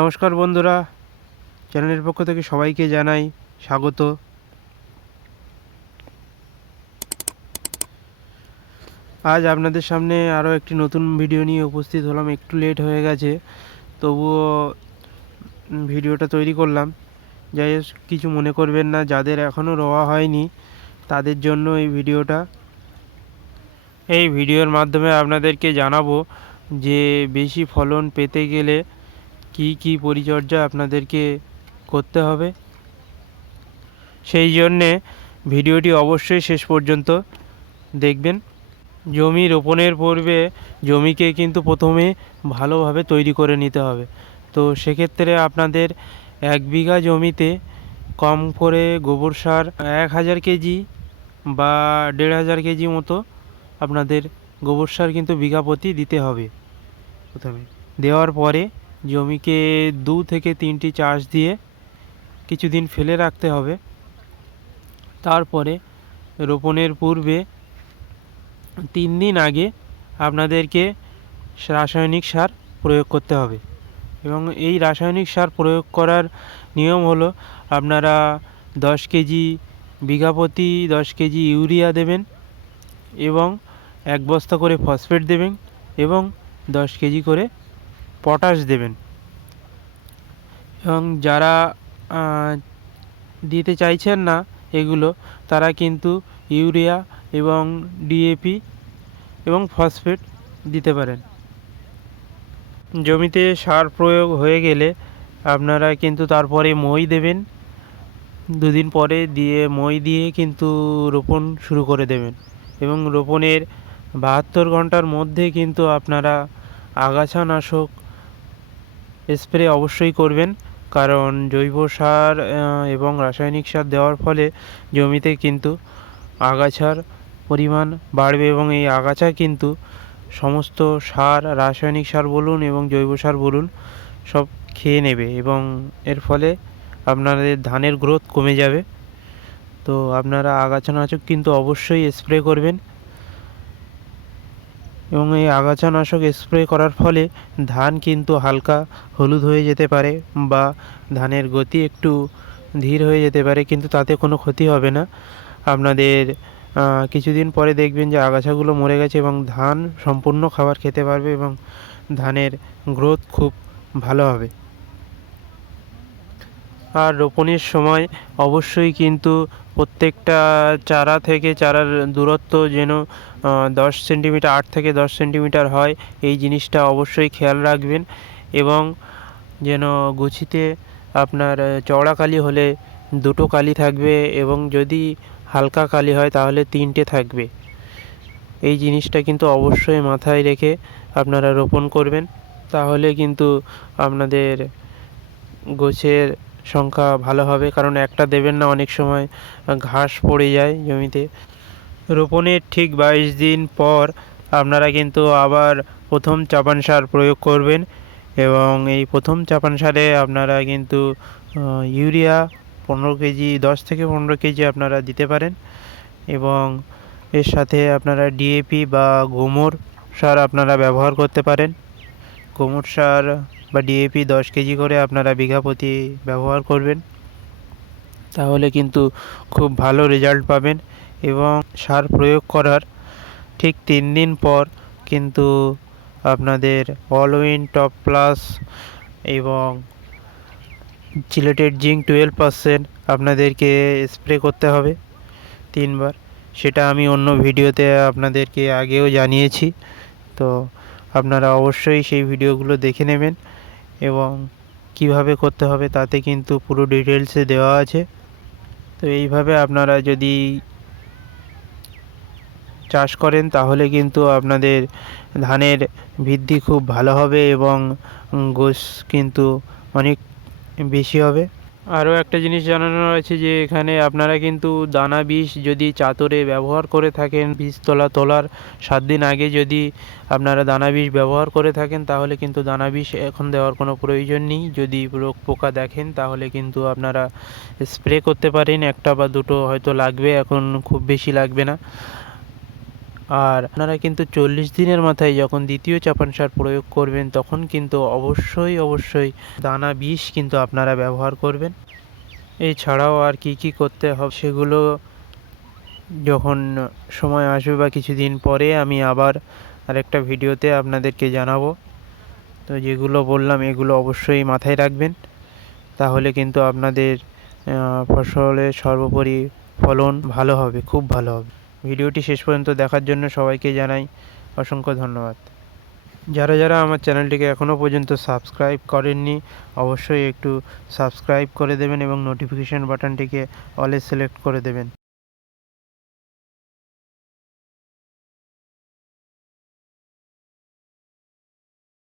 নমস্কার বন্ধুরা। চ্যানেলের পক্ষ থেকে সবাইকে জানাই স্বাগত। আজ আপনাদের সামনে আরও একটি নতুন ভিডিও নিয়ে উপস্থিত হলাম। একটু লেট হয়ে গেছে, তবুও ভিডিওটা তৈরি করলাম। যাই কিছু মনে করবেন না, যাদের এখনও রোয়া হয়নি, তাদের জন্য এই ভিডিওটা। এই ভিডিওর মাধ্যমে আপনাদেরকে জানাব যে, বেশি ফলন পেতে গেলে কি কি পরিচর্যা আপনাদেরকে করতে হবে? সেই জন্যে ভিডিওটি অবশ্যই শেষ পর্যন্ত দেখবেন। জমি রোপণের পূর্বে জমিকে কিন্তু প্রথমে ভালোভাবে তৈরি করে নিতে হবে। তো সেক্ষেত্রে আপনাদের এক বিঘা জমিতে কম করে গোবর সার এক হাজার কেজি বা দেড় হাজার কেজি মতো আপনাদের গোবর সার কিন্তু বিঘা প্রতি দিতে হবে প্রথমে। দেওয়ার পরে জমিকে দু থেকে তিনটি চাষ দিয়ে কিছুদিন ফেলে রাখতে হবে। তারপরে রোপণের পূর্বে তিন দিন আগে আপনাদেরকে রাসায়নিক সার প্রয়োগ করতে হবে এবং এই রাসায়নিক সার প্রয়োগ করার নিয়ম হলো আপনারা দশ কেজি বিঘা প্রতি দশ কেজি ইউরিয়া দেবেন এবং এক বস্তা করে ফসফেট দেবেন এবং দশ কেজি করে পটাশ দেবেন। এবং যারা দিতে চাইছেন না এগুলো, তারা কিন্তু ইউরিয়া এবং ডিএপি এবং ফসফেট দিতে পারেন। জমিতে সার প্রয়োগ হয়ে গেলে আপনারা কিন্তু তারপরে মই দেবেন। দুদিন পরে দিয়ে, মই দিয়ে কিন্তু রোপণ শুরু করে দেবেন। এবং রোপণের বাহাত্তর ঘণ্টার মধ্যে কিন্তু আপনারা আগাছানাশক স্প্রে অবশ্যই করবেন। কারণ জৈব সার এবং রাসায়নিক সার দেওয়ার ফলে জমিতে কিন্তু আগাছার পরিমাণ বাড়বে এবং এই আগাছা কিন্তু সমস্ত সার, রাসায়নিক সার বলুন এবং জৈব সার বলুন সব খেয়ে নেবে এবং এর ফলে আপনাদের ধানের গ্রোথ কমে যাবে। তো আপনারা আগাছানাশক কিন্তু অবশ্যই স্প্রে করবেন। এবং এই আগাছানাশক স্প্রে করার ফলে ধান কিন্তু হালকা হলুদ হয়ে যেতে পারে বা ধানের গতি একটু ধীর হয়ে যেতে পারে, কিন্তু তাতে কোনো ক্ষতি হবে না। আপনাদের কিছুদিন পরে দেখবেন যে আগাছাগুলো মরে গেছে এবং ধান সম্পূর্ণ খাবার খেতে পারবে এবং ধানের গ্রোথ খুব ভালো হবে। আর রোপণের সময় অবশ্যই কিন্তু প্রত্যেকটা চারা থেকে চারার দূরত্ব যেন দশ সেন্টিমিটার, আট থেকে দশ সেন্টিমিটার হয়, এই জিনিসটা অবশ্যই খেয়াল রাখবেন। এবং যেন গুছিতে আপনার চওড়া কালি হলে দুটো কালি থাকবে এবং যদি হালকা কালি হয় তাহলে তিনটে থাকবে। এই জিনিসটা কিন্তু অবশ্যই মাথায় রেখে আপনারা রোপণ করবেন। তাহলে কিন্তু আপনাদের গোছের সংখ্যা ভালো হবে, কারণ একটা দেবেন না, অনেক সময় ঘাস পড়ে যায় জমিতে। রোপণের ঠিক বাইশ দিন পর আপনারা কিন্তু আবার প্রথম চাপান সার প্রয়োগ করবেন এবং এই প্রথম চাপান সারে আপনারা কিন্তু ইউরিয়া পনেরো কেজি, দশ থেকে পনেরো কেজি আপনারা দিতে পারেন এবং এর সাথে আপনারা ডিএপি বা গোমর সার আপনারা ব্যবহার করতে পারেন। গোমর সার বা ডিএপি দশ কেজি করে আপনারা বিঘা প্রতি ব্যবহার করবেন, তাহলে কিন্তু খুব ভালো রেজাল্ট পাবেন এবং সার প্রয়োগ করার ঠিক তিন দিন পর কিন্তু আপনাদের অলউইন টপ প্লাস এবং চিলেটেড জিঙ্ক টুয়েলভ পার্সেন্ট আপনাদেরকে স্প্রে করতে হবে তিনবার। সেটা আমি অন্য ভিডিওতে আপনাদেরকে আগেও জানিয়েছি, তো আপনারা অবশ্যই সেই ভিডিওগুলো দেখে নেবেন। এবং কীভাবে করতে হবে তাতে কিন্তু পুরো ডিটেলসে দেওয়া আছে। তো এইভাবে আপনারা যদি চাষ করেন, তাহলে কিন্তু আপনাদের ধানের বৃদ্ধি খুব ভালো হবে এবং গোস কিন্তু অনেক বেশি হবে। আরও একটা জিনিস জানানো রয়েছে যে এখানে আপনারা কিন্তু দানা বিষ যদি চাতরে ব্যবহার করে থাকেন বীজ তোলা তোলার সাত দিন আগে যদি আপনারা দানা বিষ ব্যবহার করে থাকেন, তাহলে কিন্তু দানা বিষ এখন দেওয়ার কোনো প্রয়োজন নেই। যদি রোগ পোকা দেখেন, তাহলে কিন্তু আপনারা স্প্রে করতে পারেন। একটা বা দুটো হয়তো লাগবে, এখন খুব বেশি লাগবে না। আর আপনারা কিন্তু চল্লিশ দিনের মাথায় যখন দ্বিতীয় চাপান সার প্রয়োগ করবেন, তখন কিন্তু অবশ্যই অবশ্যই দানা বিষ কিন্তু আপনারা ব্যবহার করবেন। এছাড়াও আর কি কি করতে হবে সেগুলো যখন সময় আসবে বা কিছুদিন পরে আমি আবার আরেকটা ভিডিওতে আপনাদেরকে জানাব। তো যেগুলো বললাম, এগুলো অবশ্যই মাথায় রাখবেন। তাহলে কিন্তু আপনাদের ফসলের সর্বোপরি ফলন ভালো হবে, খুব ভালো হবে। ভিডিওটি শেষ পর্যন্ত দেখার জন্য সবাইকে জানাই অসংখ্য ধন্যবাদ। যারা যারা আমার চ্যানেলটিকে এখনও পর্যন্ত সাবস্ক্রাইব করেননি, অবশ্যই একটু সাবস্ক্রাইব করে দেবেন এবং নোটিফিকেশান বাটনটিকে অলে সিলেক্ট করে দেবেন।